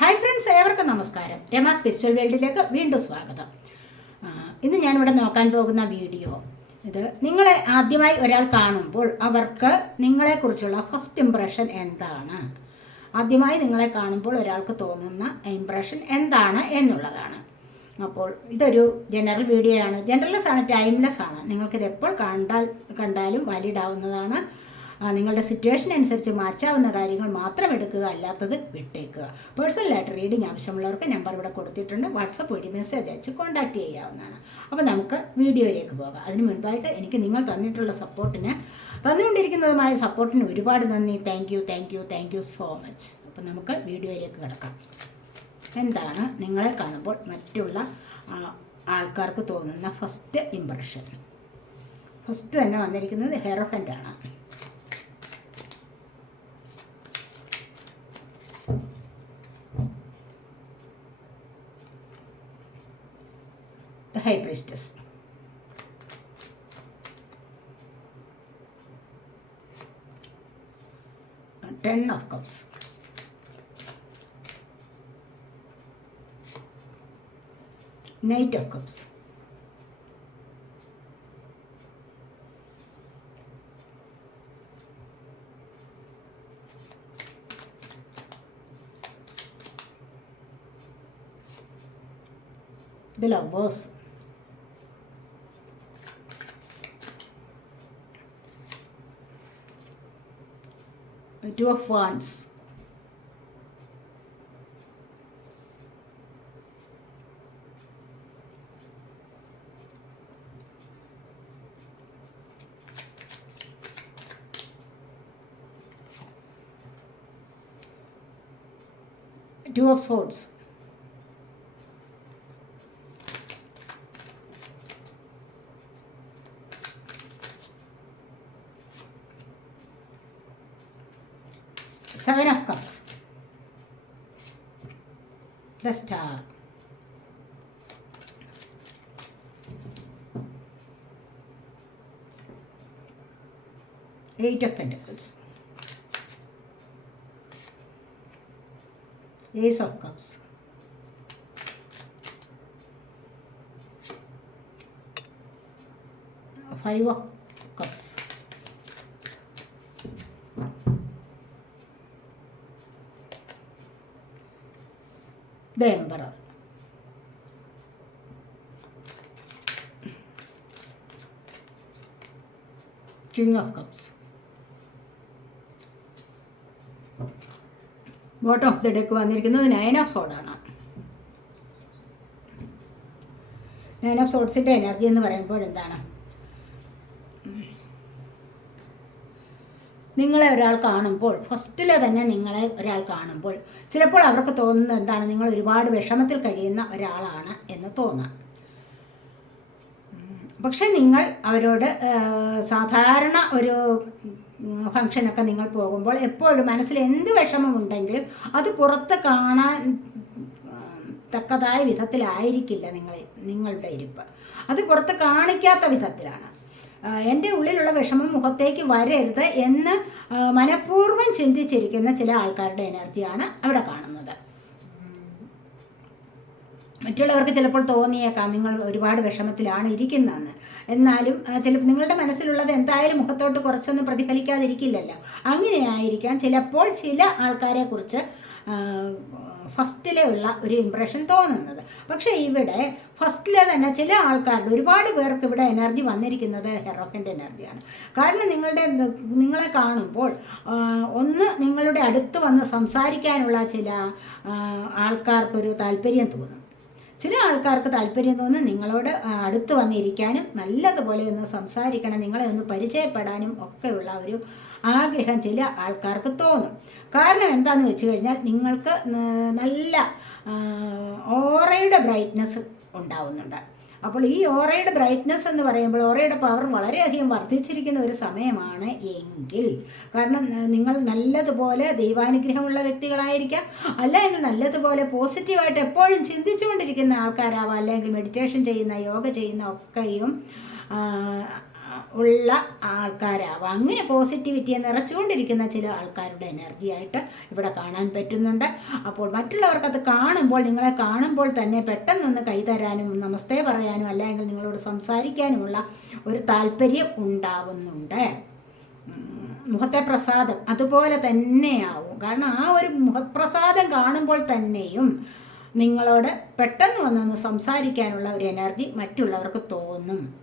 Hi friends ഏവർക്കും നമസ്കാരം. Rama spiritual വേൾഡിലേക്ക് വീണ്ടും സ്വാഗതം. ഇന്ന് ഞാനിവിടെ നോക്കാൻ പോകുന്ന വീഡിയോ ഇത് നിങ്ങളെ ആദ്യമായി ഒരാൾ കാണുമ്പോൾ അവർക്ക് നിങ്ങളെക്കുറിച്ചുള്ള ഫസ്റ്റ് ഇംപ്രഷൻ എന്താണ്? ആദ്യമായി നിങ്ങളെ കാണുമ്പോൾ ഒരാൾക്ക് തോന്നുന്ന ഇംപ്രഷൻ എന്താണ് എന്നുള്ളതാണ്. അപ്പോൾ ഇതൊരു ജനറൽ വീഡിയോ ആണ്. ജനറൽലെസ് ആണ് ടൈംലെസ് ആണ്. നിങ്ങൾക്കിത് എപ്പോൾ കണ്ടാൽ കണ്ടാലും വാലിഡ് ആവുന്നതാണ്. നിങ്ങളുടെ സിറ്റുവേഷൻ അനുസരിച്ച് മാറ്റാവുന്ന കാര്യങ്ങൾ മാത്രം എടുക്കുക അല്ലാത്തത് വിട്ടേക്കുക. പേഴ്സണലായിട്ട് റീഡിംഗ് ആവശ്യമുള്ളവർക്ക് നമ്പർ ഇവിടെ കൊടുത്തിട്ടുണ്ട്. വാട്സപ്പ് വഴി മെസ്സേജ് അയച്ച് കോൺടാക്ട് ചെയ്യാവുന്നതാണ്. അപ്പോൾ നമുക്ക് വീഡിയോയിലേക്ക് പോകാം. അതിന് മുൻപായിട്ട് എനിക്ക് നിങ്ങൾ തന്നിട്ടുള്ള സപ്പോർട്ടിന് തന്നുകൊണ്ടിരിക്കുന്നതുമായ സപ്പോർട്ടിന് ഒരുപാട് നന്ദി. Thank you thank you thank you so much അപ്പോൾ നമുക്ക് വീഡിയോയിലേക്ക് കിടക്കാം. എന്താണ് നിങ്ങളെ കാണുമ്പോൾ മറ്റുള്ള ആൾക്കാർക്ക് തോന്നുന്ന ഫസ്റ്റ് ഇമ്പ്രഷൻ ഫസ്റ്റ് തന്നെ വന്നിരിക്കുന്നത് hierophant is just ten cups. Knight Cups. The Lovers. Two of Wands. Two of Swords. Seven of Cups. The Star. Eight of Pentacles. Ace of Cups. Five of Cups. The Emperor. King of Cups. Bottom of the deck വന്നിരിക്കുന്നത് nine of സോഡാണ് nine of സോഡ്സിന്റെ energy എന്ന് പറയുമ്പോൾ എന്താണ് നിങ്ങളെ ഒരാൾ കാണുമ്പോൾ ഫസ്റ്റിലെ തന്നെ നിങ്ങളെ ഒരാൾ കാണുമ്പോൾ ചിലപ്പോൾ അവർക്ക് തോന്നുന്നത് എന്താണ്? നിങ്ങൾ ഒരുപാട് വിഷമത്തിൽ കഴിയുന്ന ഒരാളാണ് എന്ന് തോന്നാം. പക്ഷെ നിങ്ങൾ അവരോട് സാധാരണ ഒരു ഫങ്ഷനൊക്കെ നിങ്ങൾ പോകുമ്പോൾ എപ്പോഴും മനസ്സിൽ എന്ത് വിഷമമുണ്ടെങ്കിലും അത് പുറത്ത് കാണാൻ തക്കതായ വിധത്തിലായിരിക്കില്ല നിങ്ങളെ നിങ്ങളുടെ ഇരിപ്പ്. അത് പുറത്ത് കാണിക്കാത്ത വിധത്തിലാണ്. എന്റെ ഉള്ളിലുള്ള വിഷമം മുഖത്തേക്ക് വരരുത് എന്ന് മനഃപൂർവം ചിന്തിച്ചിരിക്കുന്ന ചില ആൾക്കാരുടെ എനർജിയാണ് അവിടെ കാണുന്നത്. മറ്റുള്ളവർക്ക് ചിലപ്പോൾ തോന്നിയേക്കാം നിങ്ങൾ ഒരുപാട് വിഷമത്തിലാണ് ഇരിക്കുന്നതെന്ന്. എന്നാലും ചിലപ്പോൾ നിങ്ങളുടെ മനസ്സിലുള്ളത് എന്തായാലും മുഖത്തോട്ട് കുറച്ചൊന്നും പ്രതിഫലിക്കാതിരിക്കില്ലല്ലോ. അങ്ങനെയായിരിക്കാം ചിലപ്പോൾ ചില ആൾക്കാരെ കുറിച്ച് ഫസ്റ്റിലെ ഉള്ള ഒരു ഇമ്പ്രഷൻ തോന്നുന്നത്. പക്ഷേ ഇവിടെ ഫസ്റ്റിലെ തന്നെ ചില ആൾക്കാരുടെ ഒരുപാട് പേർക്ക് ഇവിടെ എനർജി വന്നിരിക്കുന്നത് ഹെറോഫിന്റെ എനർജിയാണ് കാരണം നിങ്ങളുടെ നിങ്ങളെ കാണുമ്പോൾ ഒന്ന് നിങ്ങളുടെ അടുത്ത് വന്ന് സംസാരിക്കാനുള്ള ചില ആൾക്കാർക്കൊരു താല്പര്യം തോന്നും. ചില ആൾക്കാർക്ക് താല്പര്യം തോന്നുന്നു നിങ്ങളോട് അടുത്ത് വന്നിരിക്കാനും നല്ലതുപോലെ ഒന്ന് സംസാരിക്കണം നിങ്ങളെ ഒന്ന് പരിചയപ്പെടാനും ഒക്കെയുള്ള ഒരു ആഗ്രഹം ചില ആൾക്കാർക്ക് തോന്നും. കാരണം എന്താണെന്ന് വെച്ച് കഴിഞ്ഞാൽ നിങ്ങൾക്ക് നല്ല ഓറയുടെ ബ്രൈറ്റ്നസ് ഉണ്ടാവുന്നുണ്ട്. അപ്പോൾ ഈ ഓറയുടെ ബ്രൈറ്റ്നസ് എന്ന് പറയുമ്പോൾ ഓറയുടെ പവർ വളരെയധികം വർദ്ധിച്ചിരിക്കുന്ന ഒരു സമയമാണ് എങ്കിൽ. കാരണം നിങ്ങൾ നല്ലതുപോലെ ദൈവാനുഗ്രഹമുള്ള വ്യക്തികളായിരിക്കാം. അല്ലെങ്കിൽ നല്ലതുപോലെ പോസിറ്റീവായിട്ട് എപ്പോഴും ചിന്തിച്ചുകൊണ്ടിരിക്കുന്ന ആൾക്കാരാവാം. അല്ലെങ്കിൽ മെഡിറ്റേഷൻ ചെയ്യുന്ന യോഗ ചെയ്യുന്ന ഒക്കെയും ഉള്ള ആൾക്കാരാവാം. അങ്ങനെ പോസിറ്റിവിറ്റിയെ നിറച്ചുകൊണ്ടിരിക്കുന്ന ചില ആൾക്കാരുടെ എനർജി ആയിട്ട് ഇവിടെ കാണാൻ പറ്റുന്നുണ്ട്. അപ്പോൾ മറ്റുള്ളവർക്കത് കാണുമ്പോൾ നിങ്ങളെ കാണുമ്പോൾ തന്നെ പെട്ടെന്നൊന്ന് കൈതരാനും നമസ്തേ പറയാനും അല്ലെങ്കിൽ നിങ്ങളോട് സംസാരിക്കാനുമുള്ള ഒരു താല്പര്യം ഉണ്ടാവുന്നുണ്ട്. മുഖത്തെ പ്രസാദം അതുപോലെ തന്നെയാവും. കാരണം ആ ഒരു മുഖപ്രസാദം കാണുമ്പോൾ തന്നെയും നിങ്ങളോട് പെട്ടെന്ന് വന്നൊന്ന് സംസാരിക്കാനുള്ള ഒരു എനർജി മറ്റുള്ളവർക്ക് തോന്നും.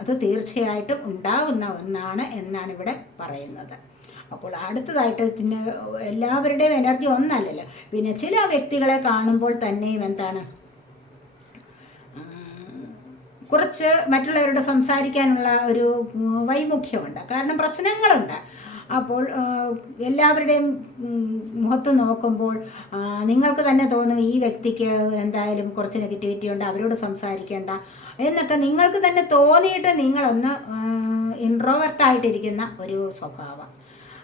അത് തീർച്ചയായിട്ടും ഉണ്ടാകുന്ന ഒന്നാണ് എന്നാണ് ഇവിടെ പറയുന്നത്. അപ്പോൾ അടുത്തതായിട്ട് പിന്നെ എല്ലാവരുടെയും എനർജി ഒന്നല്ലല്ലോ. പിന്നെ ചില വ്യക്തികളെ കാണുമ്പോൾ തന്നെയും എന്താണ് കുറച്ച് മറ്റുള്ളവരോട് സംസാരിക്കാനുള്ള ഒരു വൈമുഖ്യമുണ്ട്. കാരണം പ്രശ്നങ്ങളുണ്ട്. അപ്പോൾ എല്ലാവരുടെയും മുഖത്ത് നോക്കുമ്പോൾ നിങ്ങൾക്ക് തന്നെ തോന്നും ഈ വ്യക്തിക്ക് എന്തായാലും കുറച്ച് നെഗറ്റിവിറ്റി ഉണ്ട് അവരോട് സംസാരിക്കേണ്ട എന്നൊക്കെ നിങ്ങൾക്ക് തന്നെ തോന്നിയിട്ട് നിങ്ങളൊന്ന് ഇൻട്രോവർട്ടായിട്ടിരിക്കുന്ന ഒരു സ്വഭാവം.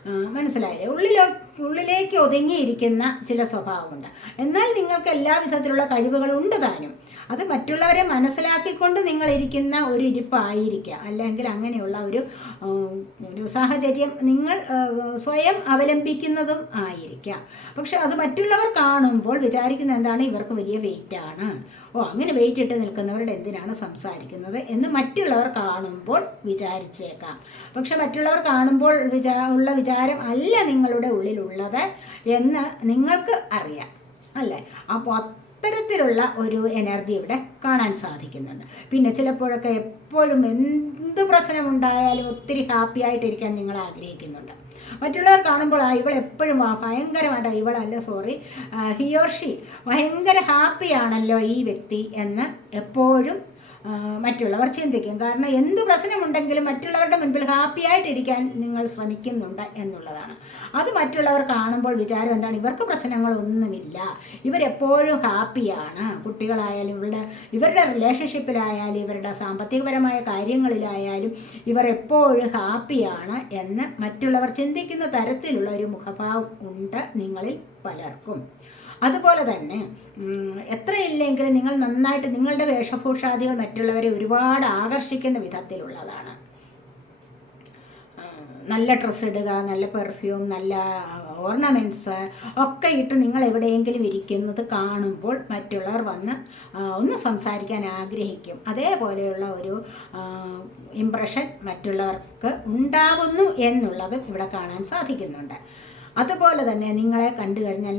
മനസ്സിലായില്ലേ ഉള്ളിലോ ഉള്ളിലേക്ക് ഒതുങ്ങിയിരിക്കുന്ന ചില സ്വഭാവമുണ്ട്. എന്നാൽ നിങ്ങൾക്ക് എല്ലാ വിധത്തിലുള്ള കഴിവുകളുണ്ട് താനും. അത് മറ്റുള്ളവരെ മനസ്സിലാക്കിക്കൊണ്ട് നിങ്ങളിരിക്കുന്ന ഒരു ഇരിപ്പായിരിക്കുക അല്ലെങ്കിൽ അങ്ങനെയുള്ള ഒരു ഒരു സാഹചര്യം നിങ്ങൾ സ്വയം അവലംബിക്കുന്നതും ആയിരിക്കാം. പക്ഷെ അത് മറ്റുള്ളവർ കാണുമ്പോൾ വിചാരിക്കുന്ന എന്താണ്? ഇവർക്ക് വലിയ വെയിറ്റാണ് ഓ അങ്ങനെ വെയിറ്റ് ഇട്ട് നിൽക്കുന്നവരുടെ എന്തിനാണ് സംസാരിക്കുന്നത് എന്ന് മറ്റുള്ളവർ കാണുമ്പോൾ വിചാരിച്ചേക്കാം. പക്ഷെ മറ്റുള്ളവർ കാണുമ്പോൾ വിചാ ഉള്ള വിചാരം അല്ല നിങ്ങളുടെ ഉള്ളിലുള്ളത് എന്ന് നിങ്ങൾക്ക് അറിയാം. അല്ലേ? അപ്പോൾ അത്തരത്തിലുള്ള ഒരു എനർജി ഇവിടെ കാണാൻ സാധിക്കുന്നുണ്ട്. പിന്നെ ചിലപ്പോഴൊക്കെ എപ്പോഴും എന്ത് പ്രശ്നമുണ്ടായാലും ഒത്തിരി ഹാപ്പി ആയിട്ടിരിക്കാൻ നിങ്ങൾ ആഗ്രഹിക്കുന്നുണ്ട്. മറ്റുള്ളവർ കാണുമ്പോൾ ആ ഇവൾ എപ്പോഴും ഭയങ്കരമായിട്ട് ഇവളല്ല സോറി ഹിയോർഷി ഭയങ്കര ഹാപ്പിയാണല്ലോ ഈ വ്യക്തി എന്ന് എപ്പോഴും മറ്റുള്ളവർ ചിന്തിക്കും. കാരണം എന്ത് പ്രശ്നമുണ്ടെങ്കിലും മറ്റുള്ളവരുടെ മുൻപിൽ ഹാപ്പി ആയിട്ടിരിക്കാൻ നിങ്ങൾ ശ്രമിക്കുന്നുണ്ട് എന്നുള്ളതാണ്. അത് മറ്റുള്ളവർ കാണുമ്പോൾ വിചാരം എന്താണ്? ഇവർക്ക് പ്രശ്നങ്ങളൊന്നുമില്ല. ഇവരെപ്പോഴും ഹാപ്പിയാണ് കുട്ടികളായാലും ഇവരുടെ ഇവരുടെ റിലേഷൻഷിപ്പിലായാലും ഇവരുടെ സാമ്പത്തികപരമായ കാര്യങ്ങളിലായാലും ഇവർ എപ്പോഴും ഹാപ്പിയാണ് എന്ന് മറ്റുള്ളവർ ചിന്തിക്കുന്ന തരത്തിലുള്ള ഒരു മുഖഭാവം ഉണ്ട് നിങ്ങളിൽ പലർക്കും. അതുപോലെ തന്നെ എത്രയില്ലെങ്കിൽ നിങ്ങൾ നന്നായിട്ട് നിങ്ങളുടെ വേഷഭൂഷാദികൾ മറ്റുള്ളവരെ ഒരുപാട് ആകർഷിക്കുന്ന വിധത്തിലുള്ളതാണ്. നല്ല ഡ്രസ്സ് ഇടുക നല്ല പെർഫ്യൂം നല്ല ഓർണമെന്റ്സ് ഒക്കെ ഇട്ട് നിങ്ങൾ എവിടെയെങ്കിലും ഇരിക്കുന്നത് കാണുമ്പോൾ മറ്റുള്ളവർ വന്ന് ഒന്ന് സംസാരിക്കാൻ ആഗ്രഹിക്കും. അതേപോലെയുള്ള ഒരു ഇമ്പ്രഷൻ മറ്റുള്ളവർക്ക് ഉണ്ടാകുന്നു എന്നുള്ളതും ഇവിടെ കാണാൻ സാധിക്കുന്നുണ്ട്. അതുപോലെ തന്നെ നിങ്ങളെ കണ്ടു കഴിഞ്ഞാൽ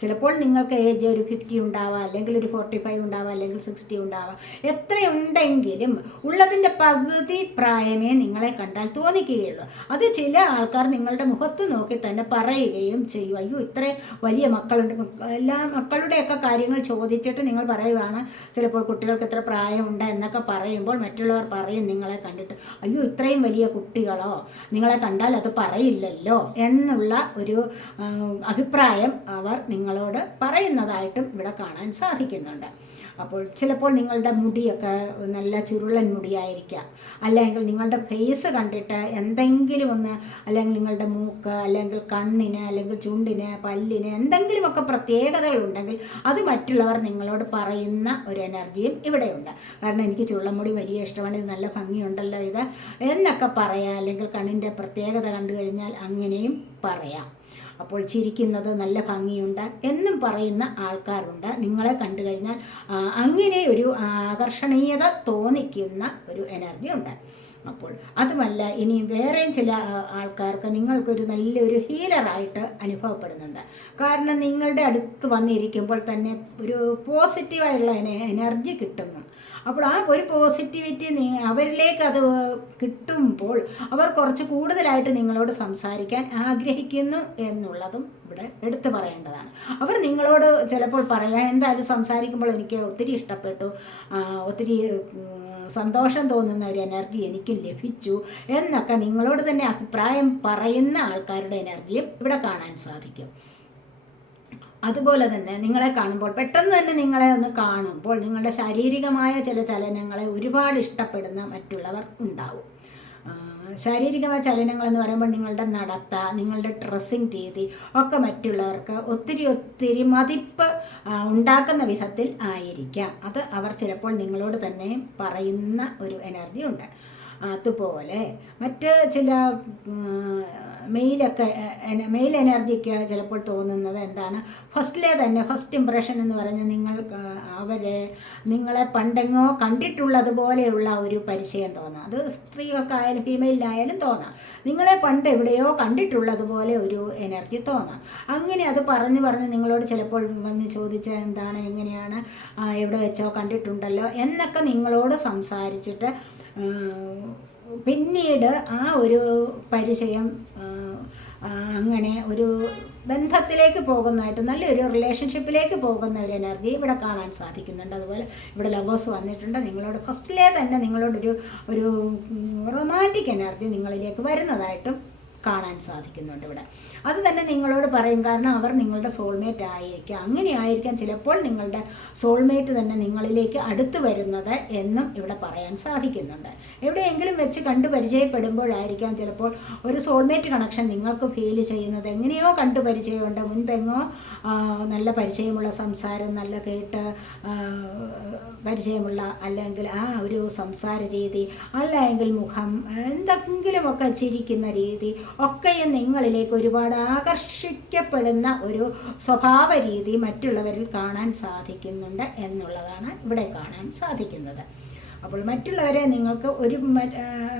ചിലപ്പോൾ നിങ്ങൾക്ക് ഏജ് ഒരു ഫിഫ്റ്റി ഉണ്ടാവാം അല്ലെങ്കിൽ ഒരു ഫോർട്ടി ഫൈവ് ഉണ്ടാവാം അല്ലെങ്കിൽ സിക്സ്റ്റി ഉണ്ടാവാം. എത്രയുണ്ടെങ്കിലും ഉള്ളതിന്റെ പകുതി പ്രായമേ നിങ്ങളെ കണ്ടാൽ തോന്നിക്കുകയുള്ളൂ. അത് ചില ആൾക്കാർ നിങ്ങളുടെ മുഖത്ത് നോക്കി തന്നെ പറയുകയും ചെയ്യും. അയ്യോ ഇത്ര വലിയ മക്കളുണ്ട്. മക്ക- എല്ലാ മക്കളുടെയൊക്കെ കാര്യങ്ങൾ ചോദിച്ചിട്ട് നിങ്ങൾ പറയുവാണ്. ചിലപ്പോൾ കുട്ടികൾക്ക് ഇത്ര പ്രായമുണ്ട് എന്നൊക്കെ പറയുമ്പോൾ മറ്റുള്ളവർ പറയും നിങ്ങളെ കണ്ടിട്ട്. അയ്യോ ഇത്രയും വലിയ കുട്ടികളോ? നിങ്ങളെ കണ്ടാൽ അത് പറയില്ലല്ലോ? എന്നുള്ള ഒരു അഭിപ്രായം അവർ നിങ്ങളോട് പറയുന്നതായിട്ടും ഇവിടെ കാണാൻ സാധിക്കുന്നുണ്ട്. അപ്പോൾ ചിലപ്പോൾ നിങ്ങളുടെ മുടിയൊക്കെ നല്ല ചുരുളൻ മുടിയായിരിക്കാം. അല്ലെങ്കിൽ നിങ്ങളുടെ ഫേസ് കണ്ടിട്ട് എന്തെങ്കിലും ഒന്ന് അല്ലെങ്കിൽ നിങ്ങളുടെ മൂക്ക് അല്ലെങ്കിൽ കണ്ണിന് അല്ലെങ്കിൽ ചുണ്ടിന് പല്ലിന് എന്തെങ്കിലുമൊക്കെ പ്രത്യേകതകൾ ഉണ്ടെങ്കിൽ അത് മറ്റുള്ളവർ നിങ്ങളോട് പറയുന്ന ഒരു എനർജിയും ഇവിടെയുണ്ട്. കാരണം എനിക്ക് ചുള്ളമുടി വലിയ ഇഷ്ടമാണ് ഇത് നല്ല ഭംഗിയുണ്ടല്ലോ ഇത് എന്നൊക്കെ പറയാം അല്ലെങ്കിൽ കണ്ണിന്റെ പ്രത്യേകത കണ്ടു കഴിഞ്ഞാൽ അങ്ങനെയും പറയാം. അപ്പോൾ ചിരിക്കുന്നത് നല്ല ഭംഗിയുണ്ട് എന്നും പറയുന്ന ആൾക്കാരുണ്ട്. നിങ്ങളെ കണ്ടു കഴിഞ്ഞാൽ അങ്ങനെ ഒരു ആകർഷണീയത തോന്നിക്കുന്ന ഒരു എനർജി ഉണ്ട്. അപ്പോൾ അതുമല്ല ഇനി വേറെയും ചില ആൾക്കാർക്ക് നിങ്ങൾക്കൊരു നല്ലൊരു ഹീലറായിട്ട് അനുഭവപ്പെടുന്നുണ്ട്. കാരണം നിങ്ങളുടെ അടുത്ത് വന്നിരിക്കുമ്പോൾ തന്നെ ഒരു പോസിറ്റീവായുള്ള എനർജി കിട്ടുന്നു. അപ്പോൾ ആ ഒരു പോസിറ്റിവിറ്റി അവരിലേക്ക് അത് കിട്ടുമ്പോൾ അവർ കുറച്ച് കൂടുതലായിട്ട് നിങ്ങളോട് സംസാരിക്കാൻ ആഗ്രഹിക്കുന്നു എന്നുള്ളതും ഇവിടെ എടുത്തു പറയേണ്ടതാണ്. അവർ നിങ്ങളോട് ചിലപ്പോൾ പറയുക എന്തായാലും സംസാരിക്കുമ്പോൾ എനിക്ക് ഒത്തിരി ഇഷ്ടപ്പെട്ടു ഒത്തിരി സന്തോഷം തോന്നുന്ന ഒരു എനർജി എനിക്ക് ലഭിച്ചു എന്നൊക്കെ നിങ്ങളോട് തന്നെ അഭിപ്രായം പറയുന്ന ആൾക്കാരുടെ എനർജിയും ഇവിടെ കാണാൻ സാധിക്കും. അതുപോലെ തന്നെ നിങ്ങളെ കാണുമ്പോൾ പെട്ടെന്ന് തന്നെ നിങ്ങളെ ഒന്ന് കാണുമ്പോൾ നിങ്ങളുടെ ശാരീരികമായ ചില ചലനങ്ങളെ ഒരുപാട് ഇഷ്ടപ്പെടുന്ന മറ്റുള്ളവർ ഉണ്ടാവും. ശാരീരികമായ ചലനങ്ങൾ എന്ന് പറയുമ്പോൾ നിങ്ങളുടെ നടത്ത നിങ്ങളുടെ ഡ്രസ്സിങ് രീതി ഒക്കെ മറ്റുള്ളവർക്ക് ഒത്തിരി ഒത്തിരി മതിപ്പ് ഉണ്ടാക്കുന്ന വിധത്തിൽ ആയിരിക്കാം. അത് അവർ ചിലപ്പോൾ നിങ്ങളോട് തന്നെ പറയുന്ന ഒരു എനർജി ഉണ്ട്. അതുപോലെ മറ്റ് ചില മെയിലൊക്കെ മെയിൽ എനർജിക്ക് ചിലപ്പോൾ തോന്നുന്നത് എന്താണ്? ഫസ്റ്റിലെ തന്നെ ഫസ്റ്റ് ഇമ്പ്രഷൻ എന്ന് പറഞ്ഞ് നിങ്ങൾ അവരെ നിങ്ങളെ പണ്ടെങ്ങോ കണ്ടിട്ടുള്ളതുപോലെയുള്ള ഒരു പരിചയം തോന്നാം. അത് സ്ത്രീകൾക്കായാലും ഫീമെയിലിനായാലും തോന്നാം. നിങ്ങളെ പണ്ട് എവിടെയോ കണ്ടിട്ടുള്ളതുപോലെ ഒരു എനർജി തോന്നാം. അങ്ങനെ അത് പറഞ്ഞ് പറഞ്ഞ് നിങ്ങളോട് ചിലപ്പോൾ വന്ന് ചോദിച്ചാൽ എന്താണ് എങ്ങനെയാണ് എവിടെ വെച്ചോ കണ്ടിട്ടുണ്ടല്ലോ എന്നൊക്കെ നിങ്ങളോട് സംസാരിച്ചിട്ട് പിന്നീട് ആ ഒരു പരിചയം അങ്ങനെ ഒരു ബന്ധത്തിലേക്ക് പോകുന്നതായിട്ട് നല്ലൊരു റിലേഷൻഷിപ്പിലേക്ക് പോകുന്ന ഒരു എനർജി ഇവിടെ കാണാൻ സാധിക്കുന്നുണ്ട്. അതുപോലെ ഇവിടെ ലവേഴ്സ് വന്നിട്ടുണ്ട്. നിങ്ങളോട് ഫസ്റ്റിലെ തന്നെ നിങ്ങളോടൊരു ഒരു റൊമാന്റിക് എനർജി നിങ്ങളിലേക്ക് വരുന്നതായിട്ടും കാണാൻ സാധിക്കുന്നുണ്ട് ഇവിടെ. അത് തന്നെ നിങ്ങളോട് പറയും കാരണം അവർ നിങ്ങളുടെ സോൾമേറ്റ് ആയിരിക്കാം. അങ്ങനെ ആയിരിക്കാം ചിലപ്പോൾ നിങ്ങളുടെ സോൾമേറ്റ് തന്നെ നിങ്ങളിലേക്ക് അടുത്ത് വരുന്നത് എന്നും ഇവിടെ പറയാൻ സാധിക്കുന്നുണ്ട്. എവിടെയെങ്കിലും വെച്ച് കണ്ടു പരിചയപ്പെടുമ്പോഴായിരിക്കാം ചിലപ്പോൾ ഒരു സോൾമേറ്റ് കണക്ഷൻ നിങ്ങൾക്ക് ഫീൽ ചെയ്യുന്നത്. എങ്ങനെയോ കണ്ടു പരിചയമുണ്ട്. മുൻപെങ്ങോ നല്ല പരിചയമുള്ള സംസാരം നല്ല കേട്ട് പരിചയമുള്ള അല്ലെങ്കിൽ ആ ഒരു സംസാര രീതി അല്ലെങ്കിൽ മുഖം എന്തെങ്കിലുമൊക്കെ ചിരിക്കുന്ന രീതി ഒക്കെയും നിങ്ങളിലേക്ക് ഒരുപാട് ആകർഷിക്കപ്പെടുന്ന ഒരു സ്വഭാവ രീതി മറ്റുള്ളവരിൽ കാണാൻ സാധിക്കുന്നുണ്ട് എന്നുള്ളതാണ് ഇവിടെ കാണാൻ സാധിക്കുന്നത്. അപ്പോൾ മറ്റുള്ളവരെ നിങ്ങൾക്ക് ഒരു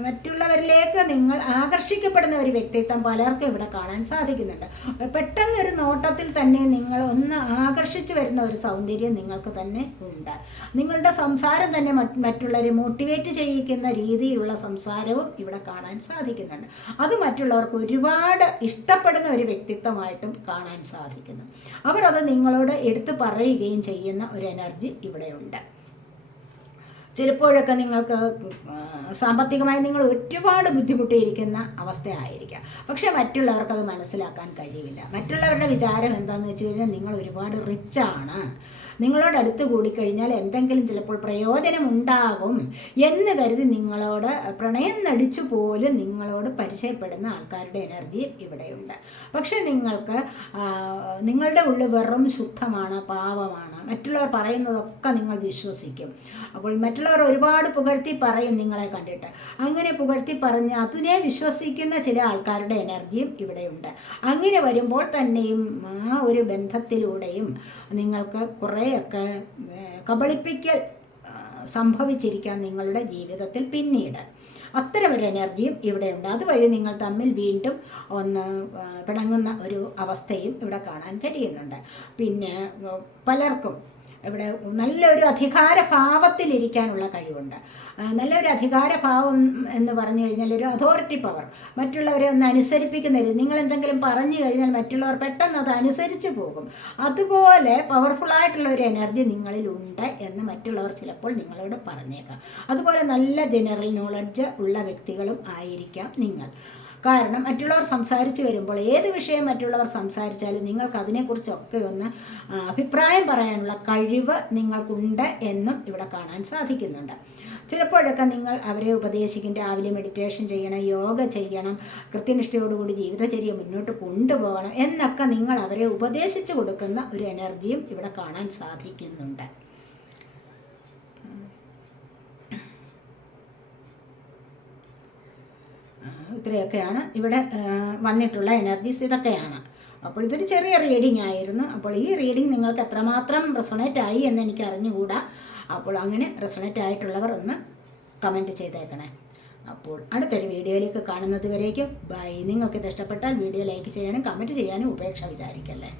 മറ്റുള്ളവരിലേക്ക് നിങ്ങൾ ആകർഷിക്കപ്പെടുന്ന ഒരു വ്യക്തിത്വം പലർക്കും ഇവിടെ കാണാൻ സാധിക്കുന്നുണ്ട്. പെട്ടെന്ന് ഒരു നോട്ടത്തിൽ തന്നെ നിങ്ങൾ ഒന്ന് ആകർഷിച്ചു വരുന്ന ഒരു സൗന്ദര്യം നിങ്ങൾക്ക് തന്നെ ഉണ്ട്. നിങ്ങളുടെ സംസാരം തന്നെ മറ്റുള്ളവരെ മോട്ടിവേറ്റ് ചെയ്യിക്കുന്ന രീതിയിലുള്ള സംസാരവും ഇവിടെ കാണാൻ സാധിക്കുന്നുണ്ട്. അത് മറ്റുള്ളവർക്ക് ഒരുപാട് ഇഷ്ടപ്പെടുന്ന ഒരു വ്യക്തിത്വമായിട്ടും കാണാൻ സാധിക്കുന്നു. അവരത് നിങ്ങളോട് എടുത്തു പറയുകയും ചെയ്യുന്ന ഒരു എനർജി ഇവിടെയുണ്ട്. ചിലപ്പോഴൊക്കെ നിങ്ങൾക്ക് സാമ്പത്തികമായി നിങ്ങൾ ഒരുപാട് ബുദ്ധിമുട്ടിയിരിക്കുന്ന അവസ്ഥയായിരിക്കാം. പക്ഷേ മറ്റുള്ളവർക്ക് അത് മനസ്സിലാക്കാൻ കഴിയില്ല മറ്റുള്ളവരുടെ വിചാരം എന്താണെന്ന് വെച്ച് കഴിഞ്ഞാൽ നിങ്ങൾ ഒരുപാട് റിച്ചാണ് നിങ്ങളോട് അടുത്ത് കൂടിക്കഴിഞ്ഞാൽ എന്തെങ്കിലും ചിലപ്പോൾ പ്രയോജനം ഉണ്ടാകും എന്ന് കരുതി നിങ്ങളോട് പ്രണയം നടിച്ചു പോലും നിങ്ങളോട് പരിചയപ്പെടുന്ന ആൾക്കാരുടെ എനർജി ഇവിടെയുണ്ട്. പക്ഷെ നിങ്ങൾക്ക് നിങ്ങളുടെ ഉള്ളിൽ വെറും ശുദ്ധമാണ് പാവമാണ് മറ്റുള്ളവർ പറയുന്നതൊക്കെ നിങ്ങൾ വിശ്വസിക്കും. അപ്പോൾ മറ്റുള്ളവർ ഒരുപാട് പുകഴ്ത്തി പറയും നിങ്ങളെ കണ്ടിട്ട്. അങ്ങനെ പുകഴ്ത്തി പറഞ്ഞ് അതിനെ വിശ്വസിക്കുന്ന ചില ആൾക്കാരുടെ എനർജിയും ഇവിടെയുണ്ട്. അങ്ങനെ വരുമ്പോൾ തന്നെയും ആ ഒരു ബന്ധത്തിലൂടെയും നിങ്ങൾക്ക് കുറേയൊക്കെ കബളിപ്പിക്കൽ സംഭവിച്ചിരിക്കാം നിങ്ങളുടെ ജീവിതത്തിൽ പിന്നീട്. അത്തരം ഒരു എനർജിയും ഇവിടെയുണ്ട് അതുവഴി നിങ്ങൾ തമ്മിൽ വീണ്ടും ഒന്ന് പിണങ്ങുന്ന ഒരു അവസ്ഥയും ഇവിടെ കാണാൻ കഴിയുന്നുണ്ട്. പിന്നെ പലർക്കും ഇവിടെ നല്ലൊരു അധികാര ഭാവത്തിലിരിക്കാനുള്ള കഴിവുണ്ട് നല്ലൊരു അധികാര ഭാവം എന്ന് പറഞ്ഞു കഴിഞ്ഞാൽ ഒരു അതോറിറ്റി പവർ. മറ്റുള്ളവരെ ഒന്ന് അനുസരിപ്പിക്കുന്ന രീതി നിങ്ങൾ എന്തെങ്കിലും പറഞ്ഞു കഴിഞ്ഞാൽ മറ്റുള്ളവർ പെട്ടെന്ന് അത് അനുസരിച്ച് പോകും. അതുപോലെ പവർഫുള്ളായിട്ടുള്ള ഒരു എനർജി നിങ്ങളിൽ ഉണ്ട് എന്ന് മറ്റുള്ളവർ ചിലപ്പോൾ നിങ്ങളോട് പറഞ്ഞേക്കാം. അതുപോലെ നല്ല ജനറൽ നോളജ് ഉള്ള വ്യക്തികളും ആയിരിക്കാം നിങ്ങൾ. കാരണം മറ്റുള്ളവർ സംസാരിച്ചു വരുമ്പോൾ ഏത് വിഷയം മറ്റുള്ളവർ സംസാരിച്ചാലും നിങ്ങൾക്ക് അതിനെക്കുറിച്ചൊക്കെ ഒന്ന് അഭിപ്രായം പറയാനുള്ള കഴിവ് നിങ്ങൾക്കുണ്ട് എന്നും ഇവിടെ കാണാൻ സാധിക്കുന്നുണ്ട്. ചിലപ്പോഴൊക്കെ നിങ്ങൾ അവരെ ഉപദേശിക്കും രാവിലെ മെഡിറ്റേഷൻ ചെയ്യണം യോഗ ചെയ്യണം കൃത്യനിഷ്ഠയോടുകൂടി ജീവിതചര്യ മുന്നോട്ട് കൊണ്ടുപോകണം എന്നൊക്കെ നിങ്ങൾ അവരെ ഉപദേശിച്ചു കൊടുക്കുന്ന ഒരു എനർജിയും ഇവിടെ കാണാൻ സാധിക്കുന്നുണ്ട്. ഇത്രയൊക്കെയാണ് ഇവിടെ വന്നിട്ടുള്ള എനർജീസ് ഇതൊക്കെയാണ്. അപ്പോൾ ഇതൊരു ചെറിയ റീഡിംഗ് ആയിരുന്നു. അപ്പോൾ ഈ റീഡിംഗ് നിങ്ങൾക്ക് എത്രമാത്രം റെസൊണേറ്റ് ആയി എന്ന് എനിക്ക് അറിഞ്ഞുകൂടാ. അപ്പോൾ അങ്ങനെ റെസൊണേറ്റ് ആയിട്ടുള്ളവർ ഒന്ന് കമന്റ് ചെയ്തേക്കണേ. അപ്പോൾ അടുത്തൊരു വീഡിയോയിലേക്ക് കാണുന്നത് വരേക്കും. ബൈ നിങ്ങൾക്ക് ഇത് ഇഷ്ടപ്പെട്ടാൽ വീഡിയോ ലൈക്ക് ചെയ്യാനും കമന്റ് ചെയ്യാനും ഉപേക്ഷ വിചാരിക്കല്ലേ.